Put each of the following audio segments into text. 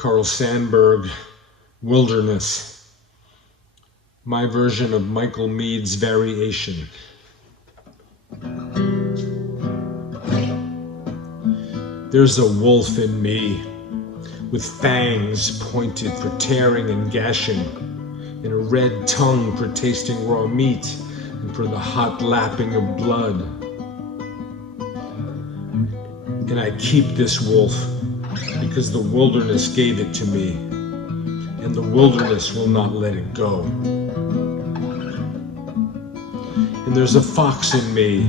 Sandburg, Wilderness. My version of Michael Meade's Variation. There's a wolf in me, with fangs pointed for tearing and gashing, and a red tongue for tasting raw meat, and for the hot lapping of blood. And I keep this wolf because the wilderness gave it to me, and the wilderness will not let it go. And there's a fox in me,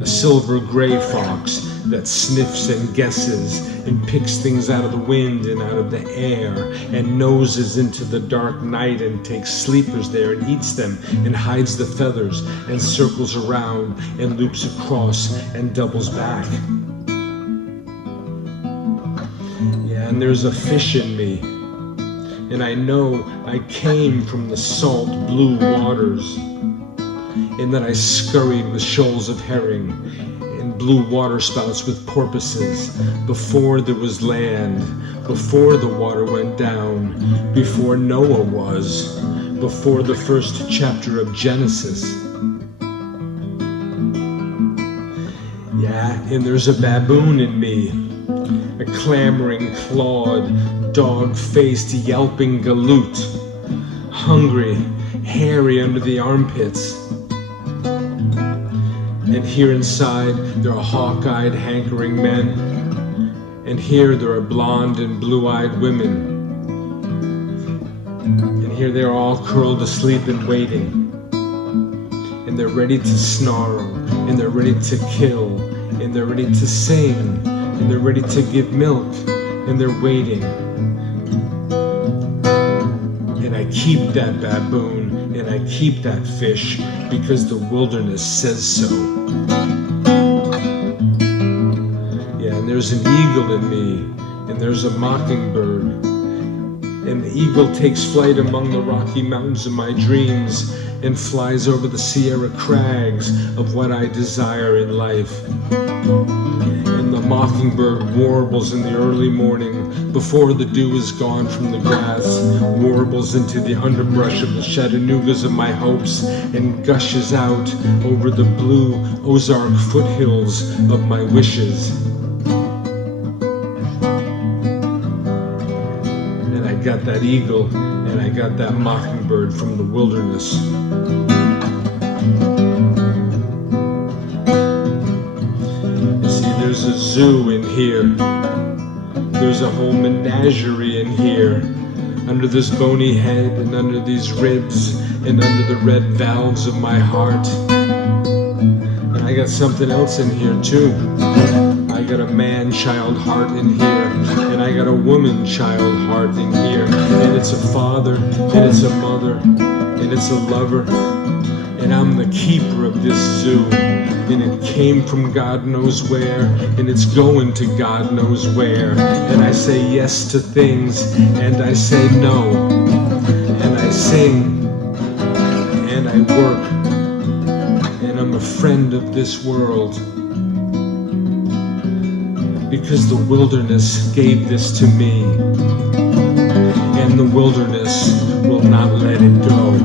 a silver gray fox that sniffs and guesses and picks things out of the wind and out of the air and noses into the dark night and takes sleepers there and eats them and hides the feathers and circles around and loops across and doubles back. Yeah, and there's a fish in me, and I know I came from the salt blue waters, and that I scurried with shoals of herring and blue waterspouts with porpoises before there was land, before the water went down, before Noah was, before the first chapter of Genesis. Yeah, and there's a baboon in me, a clamoring, clawed, dog-faced, yelping galoot, hungry, hairy under the armpits. And here inside there are hawk-eyed, hankering men, and here there are blonde and blue-eyed women, and here they're all curled asleep and waiting, and they're ready to snarl, and they're ready to kill, and they're ready to sing, and they're ready to give milk, and they're waiting. And I keep that baboon, and I keep that fish, because the wilderness says so. Yeah, and there's an eagle in me, and there's a mockingbird, and the eagle takes flight among the Rocky Mountains of my dreams and flies over the Sierra crags of what I desire in life. And the mockingbird warbles in the early morning, before the dew is gone from the grass, warbles into the underbrush of the Chattanoogas of my hopes, and gushes out over the blue Ozark foothills of my wishes. And I got that eagle, and I got that mockingbird from the wilderness. There's a zoo in here, there's a whole menagerie in here, under this bony head and under these ribs and under the red valves of my heart. And I got something else in here too. I got a man-child heart in here, and I got a woman-child heart in here, and it's a father, and it's a mother, and it's a lover. And I'm the keeper of this zoo, and it came from God knows where, and it's going to God knows where. And I say yes to things, and I say no, and I sing, and I work, and I'm a friend of this world, because the wilderness gave this to me, and the wilderness will not let it go.